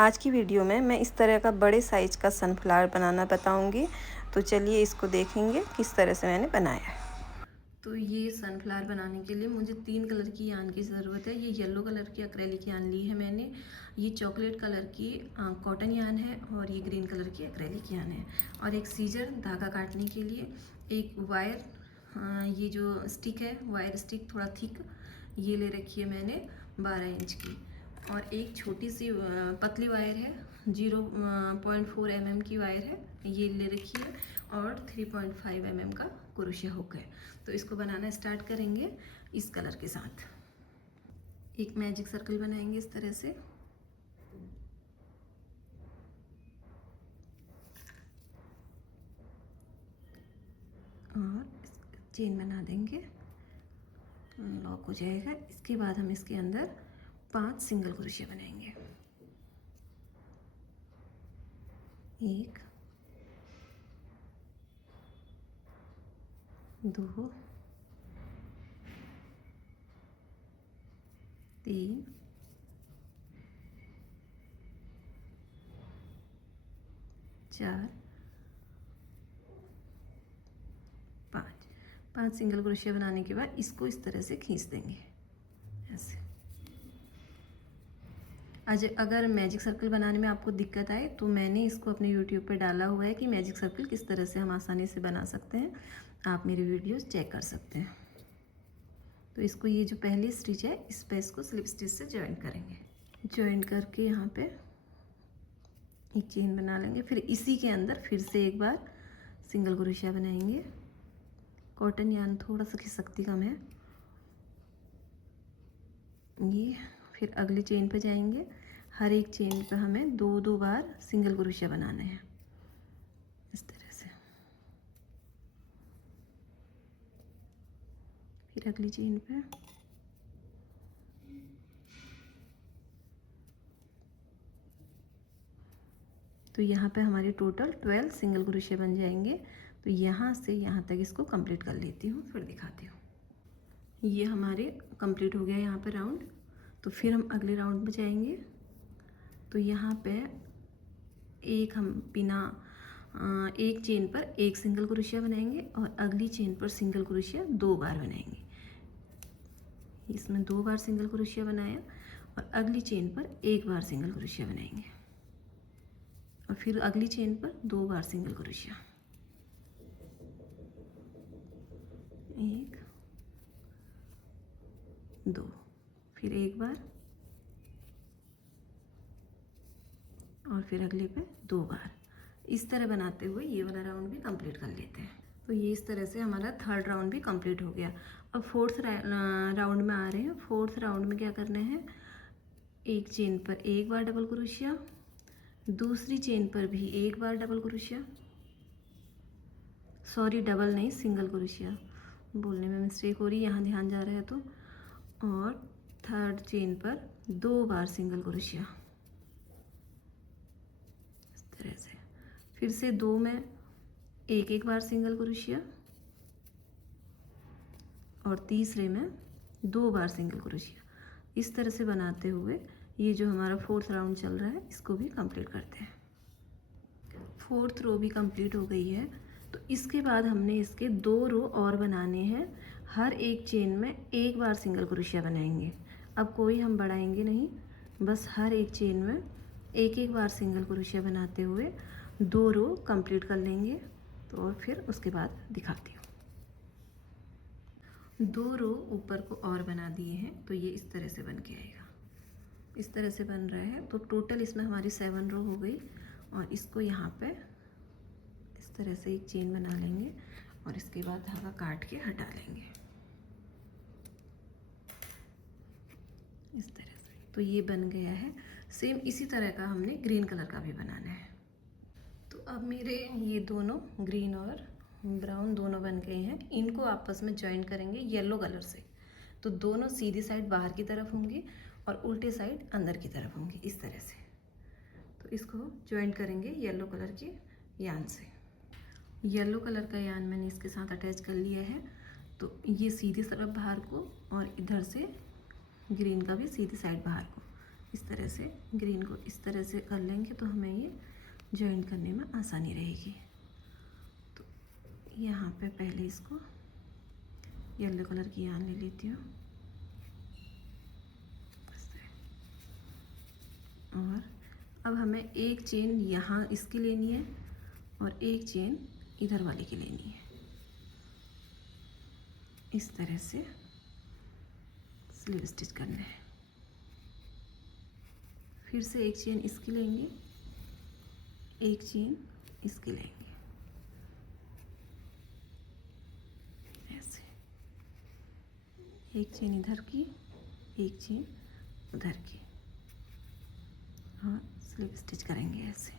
आज की वीडियो में मैं इस तरह का बड़े साइज़ का सनफ्लावर बनाना बताऊंगी। तो चलिए इसको देखेंगे किस तरह से मैंने बनाया है। तो ये सनफ्लावर बनाने के लिए मुझे 3 कलर की यान की ज़रूरत है। ये येलो कलर की एक्रेलिक यान ली है मैंने, ये चॉकलेट कलर की कॉटन यान है और ये ग्रीन कलर की एक्रेलिक यान है। और एक सीजर धागा काटने के लिए, एक वायर, ये जो स्टिक है वायर स्टिक थोड़ा थिक, ये ले रखी है मैंने 12 इंच की। और एक छोटी सी पतली वायर है, 0.4 mm की वायर है, ये ले रखी है। और 3.5 mm का क्रोशिया हुक है। तो इसको बनाना स्टार्ट करेंगे इस कलर के साथ। एक मैजिक सर्कल बनाएंगे इस तरह से, और चेन बना देंगे, लॉक हो जाएगा। इसके बाद हम इसके अंदर 5 सिंगल क्रोशिया बनाएंगे। 1 2 3 4 5 सिंगल क्रोशिया बनाने के बाद इसको इस तरह से खींच देंगे ऐसे। आज अगर मैजिक सर्कल बनाने में आपको दिक्कत आए तो मैंने इसको अपने यूट्यूब पे डाला हुआ है कि मैजिक सर्कल किस तरह से हम आसानी से बना सकते हैं। आप मेरे वीडियोस चेक कर सकते हैं। तो इसको, ये जो पहली स्टिच है इस पर इसको स्लिप स्टिच से जॉइन करेंगे। जॉइन करके यहाँ पे एक चेन बना लेंगे। फिर इसी के अंदर फिर से एक बार सिंगल क्रोशिया बनाएंगे। कॉटन यान थोड़ा सा खिसकती कम है ये। फिर अगली चेन पे जाएंगे। हर एक चेन पे हमें 2-2 बार सिंगल क्रोशिया बनाने हैं इस तरह से। फिर अगली चेन पे तो यहाँ पे हमारी टोटल 12 सिंगल क्रोशिया बन जाएंगे। तो यहाँ से यहाँ तक इसको कंप्लीट कर लेती हूँ, फिर दिखाती हूँ। ये हमारे कंप्लीट हो गया यहाँ पे राउंड। तो फिर हम अगले राउंड में जाएंगे। तो यहाँ पे एक हम बिना एक चेन पर एक सिंगल क्रोशिया बनाएंगे और अगली चेन पर सिंगल क्रोशिया 2 बार बनाएंगे। इसमें 2 बार सिंगल क्रोशिया बनाया और अगली चेन पर 1 बार सिंगल क्रोशिया बनाएंगे और फिर अगली चेन पर 2 बार सिंगल क्रोशिया। 1 2, फिर 1 बार और फिर अगले पे 2 बार। इस तरह बनाते हुए ये वाला राउंड भी कंप्लीट कर लेते हैं। तो ये इस तरह से हमारा थर्ड राउंड भी कंप्लीट हो गया। अब फोर्थ राउंड में आ रहे हैं। फोर्थ राउंड में क्या करना है, एक चेन पर 1 बार डबल क्रोशिया, दूसरी चेन पर भी 1 बार डबल क्रोशिया, सॉरी डबल नहीं सिंगल क्रोशिया, बोलने में मिस्टेक हो रही है, यहाँ ध्यान जा रहा है तो। और थर्ड चेन पर 2 बार सिंगल क्रोशिया इस तरह से। फिर से 2 में 1-1 बार सिंगल क्रोशिया और तीसरे में 2 बार सिंगल क्रोशिया। इस तरह से बनाते हुए ये जो हमारा फोर्थ राउंड चल रहा है इसको भी कंप्लीट करते हैं। फोर्थ रो भी कंप्लीट हो गई है। तो इसके बाद हमने इसके 2 रो और बनाने हैं। हर एक चेन में 1 बार सिंगल क्रोशिया बनाएंगे। अब कोई हम बढ़ाएंगे नहीं, बस हर एक चेन में 1-1 बार सिंगल क्रोशिया बनाते हुए 2 रो कंप्लीट कर लेंगे। तो और फिर उसके बाद दिखाती हूँ। 2 रो ऊपर को और बना दिए हैं तो ये इस तरह से बन के आएगा। इस तरह से बन रहा है। तो टोटल इसमें हमारी 7 रो हो गई। और इसको यहाँ पे इस तरह से एक चेन बना लेंगे और इसके बाद धागा काट के हटा लेंगे इस तरह से। तो ये बन गया है। सेम इसी तरह का हमने ग्रीन कलर का भी बनाना है। तो अब मेरे ये दोनों ग्रीन और ब्राउन दोनों बन गए हैं। इनको आपस में ज्वाइन करेंगे येलो कलर से। तो दोनों सीधी साइड बाहर की तरफ होंगी और उल्टे साइड अंदर की तरफ होंगी इस तरह से। तो इसको ज्वाइन करेंगे येलो कलर के यान से। येलो कलर का यान मैंने इसके साथ अटैच कर लिया है। तो ये सीधी तरफ बाहर को और इधर से ग्रीन का भी सीधी साइड बाहर को इस तरह से ग्रीन को इस तरह से कर लेंगे तो हमें ये जॉइंट करने में आसानी रहेगी। तो यहाँ पे पहले इसको येलो कलर की यान ले लेती हूँ और अब हमें एक चेन यहाँ इसकी लेनी है और एक चेन इधर वाले की लेनी है। इस तरह से स्लीव स्टिच करना है। फिर से एक चेन इसकी लेंगे, एक चेन इसकी लेंगे, ऐसे एक चेन इधर की, एक चेन उधर की और स्लीव स्टिच करेंगे ऐसे।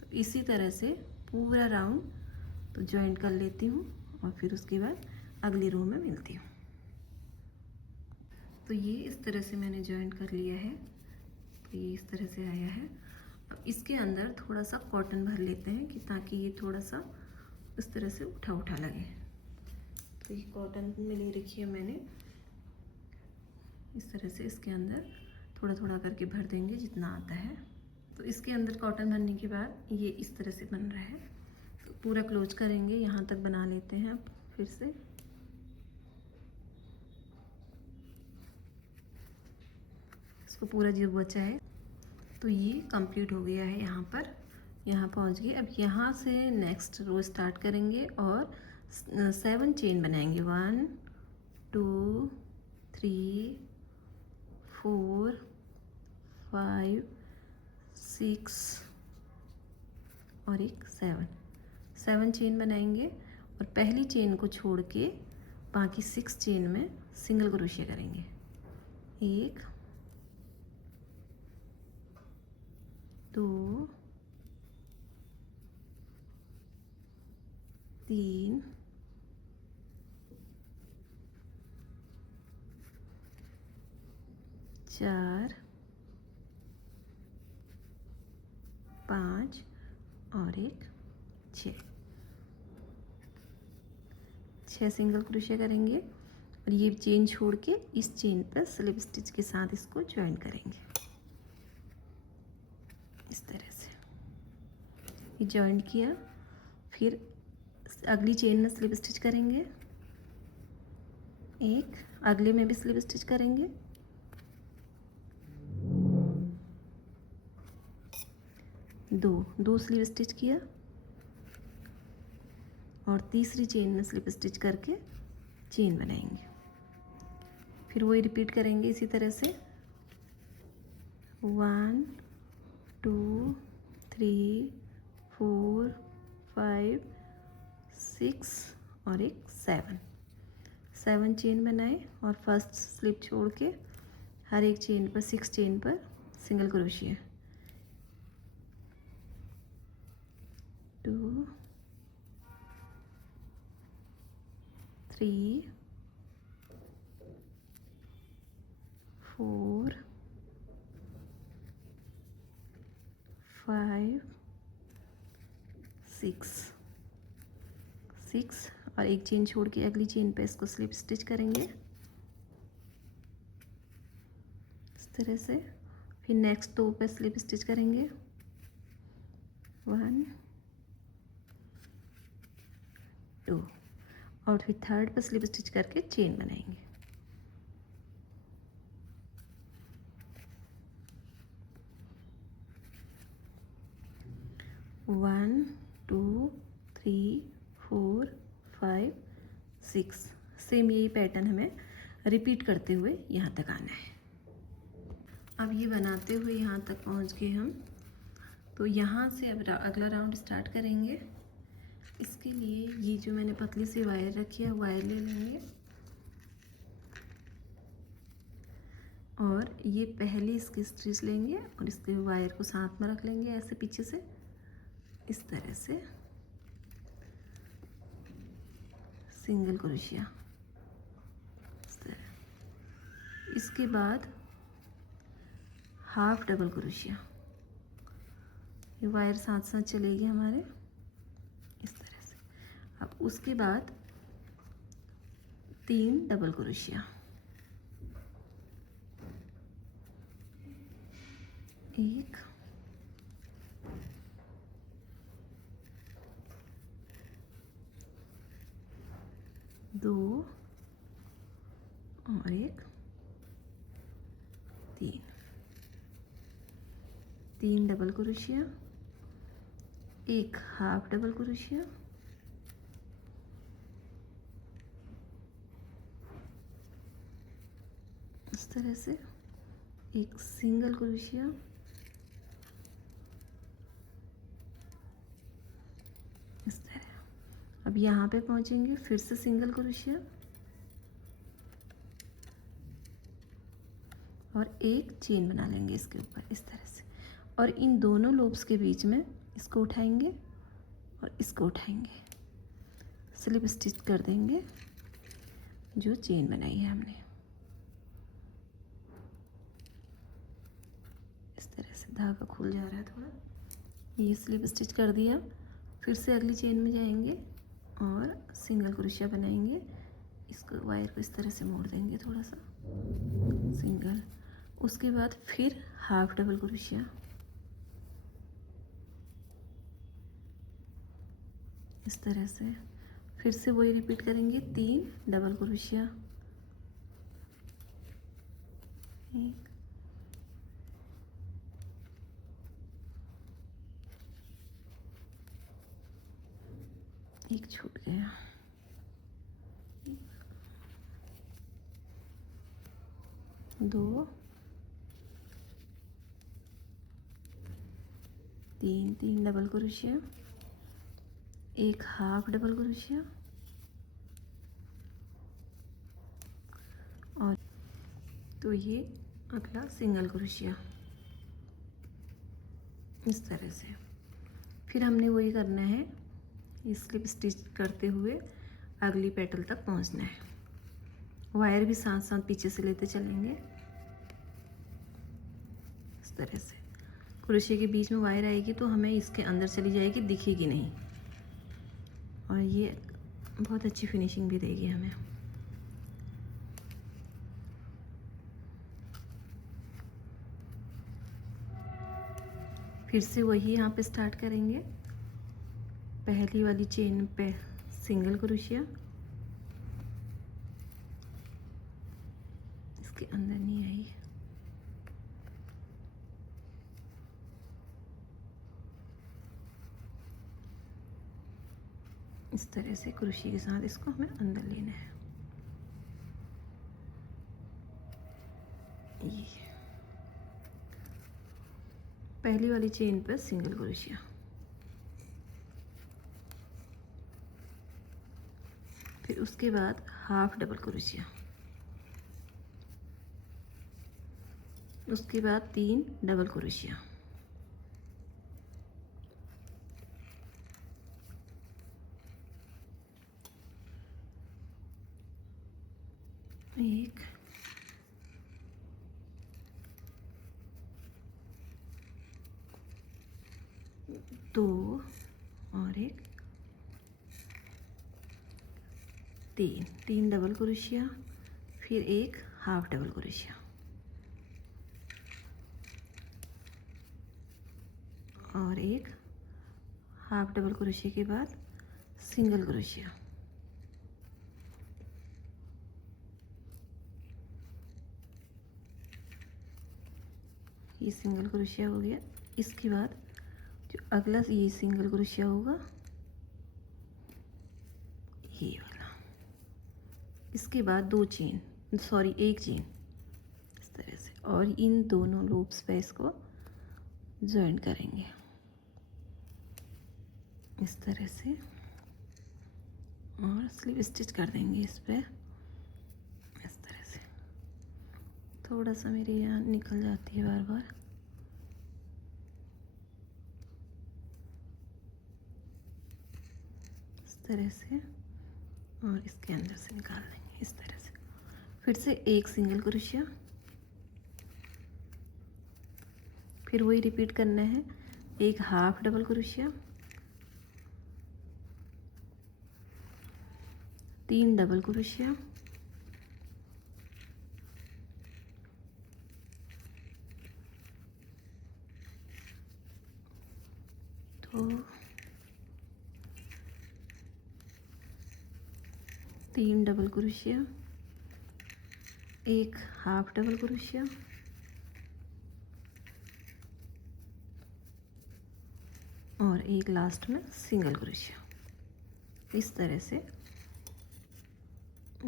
तो इसी तरह से पूरा राउंड तो जॉइंट कर लेती हूँ और फिर उसके बाद अगली रो में मिलती हूँ। तो ये इस तरह से मैंने जॉइंट कर लिया है। तो ये इस तरह से आया है। अब इसके अंदर थोड़ा सा कॉटन भर लेते हैं कि ताकि ये थोड़ा सा इस तरह से उठा उठा लगे। तो ये कॉटन में ले रखी है मैंने। इस तरह से इसके अंदर थोड़ा थोड़ा करके भर देंगे जितना आता है। तो इसके अंदर कॉटन भरने के बाद ये इस तरह से बन रहा है। तो पूरा क्लोज करेंगे, यहाँ तक बना लेते हैं। अब फिर से इसको पूरा जो बचा है तो ये कंप्लीट हो गया है। यहाँ पहुँच गए। अब यहाँ से नेक्स्ट रो स्टार्ट करेंगे और 7 चेन बनाएंगे। 1 2 3 4 5 6 और एक 7 चेन बनाएंगे और पहली चेन को छोड़ के बाकी 6 चेन में सिंगल क्रोशिया करेंगे। 1 2 3 4 5 और एक 6 सिंगल क्रोशिया करेंगे और ये चेन छोड़ के इस चेन पर स्लिप स्टिच के साथ इसको ज्वाइन करेंगे। इस तरह से ये जॉइंट किया। फिर अगली चेन में स्लिप स्टिच करेंगे, एक अगले में भी स्लिप स्टिच करेंगे, दो स्लिप स्टिच किया और तीसरी चेन में स्लिप स्टिच करके चेन बनाएंगे। फिर वही रिपीट करेंगे इसी तरह से 1 2 3 4 5 6 और एक 7 चेन बनाए और फर्स्ट स्लिप छोड़ के हर एक चेन पर 6 चेन पर सिंगल क्रोशिया। 2 3 4 5 6 और एक चेन छोड़ के अगली चेन पे इसको स्लिप स्टिच करेंगे इस तरह से। फिर नेक्स्ट 2 पे स्लिप स्टिच करेंगे 1 2 और फिर थर्ड पे स्लिप स्टिच करके चेन बनाएंगे। वन 2 3 4 5 6 सेम यही पैटर्न हमें रिपीट करते हुए यहाँ तक आना है। अब ये बनाते हुए यहाँ तक पहुँच गए हम। तो यहाँ से अब अगला राउंड स्टार्ट करेंगे। इसके लिए ये जो मैंने पतली सी वायर रखी है वायर ले लेंगे और ये पहले इसकी स्टिच लेंगे और इसके वायर को साथ में रख लेंगे ऐसे पीछे से इस तरह से सिंगल क्रोशिया। इसके बाद हाफ डबल क्रोशिया। ये वायर साथ साथ चलेगी हमारे इस तरह से। अब उसके बाद 3 डबल क्रोशिया, एक, दो और एक, तीन, तीन डबल क्रोशिया, एक हाफ डबल क्रोशिया, इस तरह से एक सिंगल क्रोशिया, इस तरह। अब यहाँ पे पहुँचेंगे, फिर से सिंगल क्रोशिया और एक चेन बना लेंगे इसके ऊपर इस तरह से, और इन दोनों लूप्स के बीच में इसको उठाएंगे और इसको उठाएंगे, स्लिप स्टिच कर देंगे जो चेन बनाई है हमने। इस तरह से धागा खुल जा रहा है थोड़ा, ये स्लिप स्टिच कर दिया। फिर से अगली चेन में जाएंगे और सिंगल क्रोशिया बनाएंगे। इसको वायर को इस तरह से मोड़ देंगे थोड़ा सा, सिंगल। उसके बाद फिर हाफ डबल क्रोशिया, इस तरह से। फिर से वही रिपीट करेंगे, तीन डबल क्रोशिया, एक छूट गया, दो, तीन, तीन डबल क्रोशिया, एक हाफ डबल क्रोशिया और तो ये अगला सिंगल क्रोशिया इस तरह से। फिर हमने वही करना है, स्लिप स्टिच करते हुए अगली पेटल तक पहुंचना है। वायर भी साथ साथ पीछे से लेते चलेंगे इस तरह से। क्रोशिया के बीच में वायर आएगी तो हमें इसके अंदर चली जाएगी, दिखेगी नहीं, और ये बहुत अच्छी फिनिशिंग भी देगी हमें। फिर से वही यहाँ पे स्टार्ट करेंगे, पहली वाली चेन पे सिंगल क्रोशिया, इसके अंदर नहीं आई, इस तरह से क्रोशिया के साथ इसको हमें अंदर लेना है। ये पहली वाली चेन पर सिंगल क्रोशिया, फिर उसके बाद हाफ डबल क्रोशिया, उसके बाद तीन डबल क्रोशिया, एक, दो और एक, तीन, तीन डबल क्रोशिया, फिर एक हाफ डबल क्रोशिया और एक हाफ डबल क्रोशिया के बाद सिंगल क्रोशिया, ये सिंगल क्रोशिया हो गया। इसके बाद जो अगला ये सिंगल क्रोशिया होगा, ये वाला, इसके बाद दो चेन, सॉरी एक चेन इस तरह से, और इन दोनों लूप्स पे इसको ज्वाइन करेंगे इस तरह से, और स्लिप स्टिच कर देंगे इस पे इस तरह से। थोड़ा सा मेरे यहाँ निकल जाती है बार बार, इस तरह से, और इसके अंदर से निकाल देंगे इस तरह से। फिर से एक सिंगल क्रोशिया, फिर वही रिपीट करना है, एक हाफ डबल क्रोशिया, तीन double crochet, 2 3 double crochet, 1 half double crochet, और एक लास्ट में सिंगल क्रोशिया। इस तरह से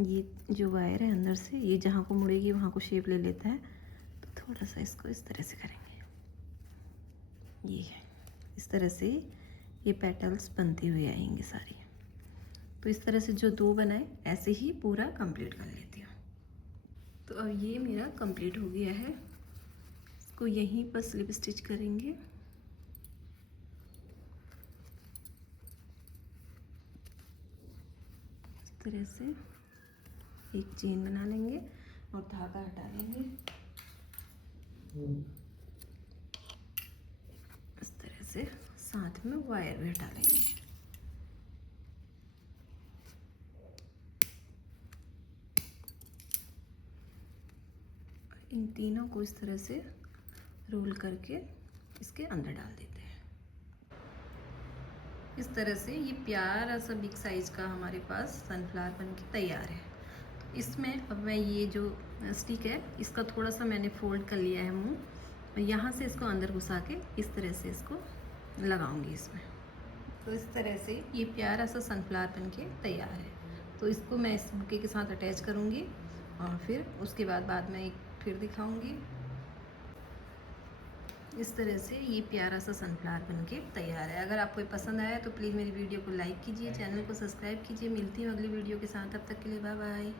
ये जो वायर है अंदर से, ये जहाँ को मुड़ेगी वहाँ को शेप ले लेता है, तो थोड़ा सा इसको इस तरह से करेंगे। ये है, इस तरह से ये पेटल्स बनती हुई आएंगे सारी। तो इस तरह से जो 2 बनाए ऐसे ही पूरा कंप्लीट कर लेती हूँ। तो अब ये मेरा कंप्लीट हो गया है। इसको यहीं पर स्लिप स्टिच करेंगे। इस तरह से एक चेन बना लेंगे और धागा हटा लेंगे। इस तरह से साथ में वायर भी हटा लेंगे। इन तीनों को इस तरह से रोल करके इसके अंदर डाल देते हैं। इस तरह से ये प्यारा सा बिग साइज का हमारे पास सनफ्लावर बनके तैयार है। तो इसमें अब मैं ये जो स्टिक है इसका थोड़ा सा मैंने फोल्ड कर लिया है मुंह, और यहाँ से इसको अंदर घुसा के इस तरह से इसको लगाऊंगी इसमें। तो इस तरह से ये प्यारा सा सनफ्लावर बनके तैयार है। तो इसको मैं इस बुके के साथ अटैच करूँगी और फिर उसके बाद में एक फिर दिखाऊंगी। इस तरह से ये प्यारा सा सनफ्लावर बनके तैयार है। अगर आपको पसंद आया तो प्लीज़ मेरी वीडियो को लाइक कीजिए, चैनल को सब्सक्राइब कीजिए। मिलती हूँ अगली वीडियो के साथ, तब तक के लिए बाय बाय।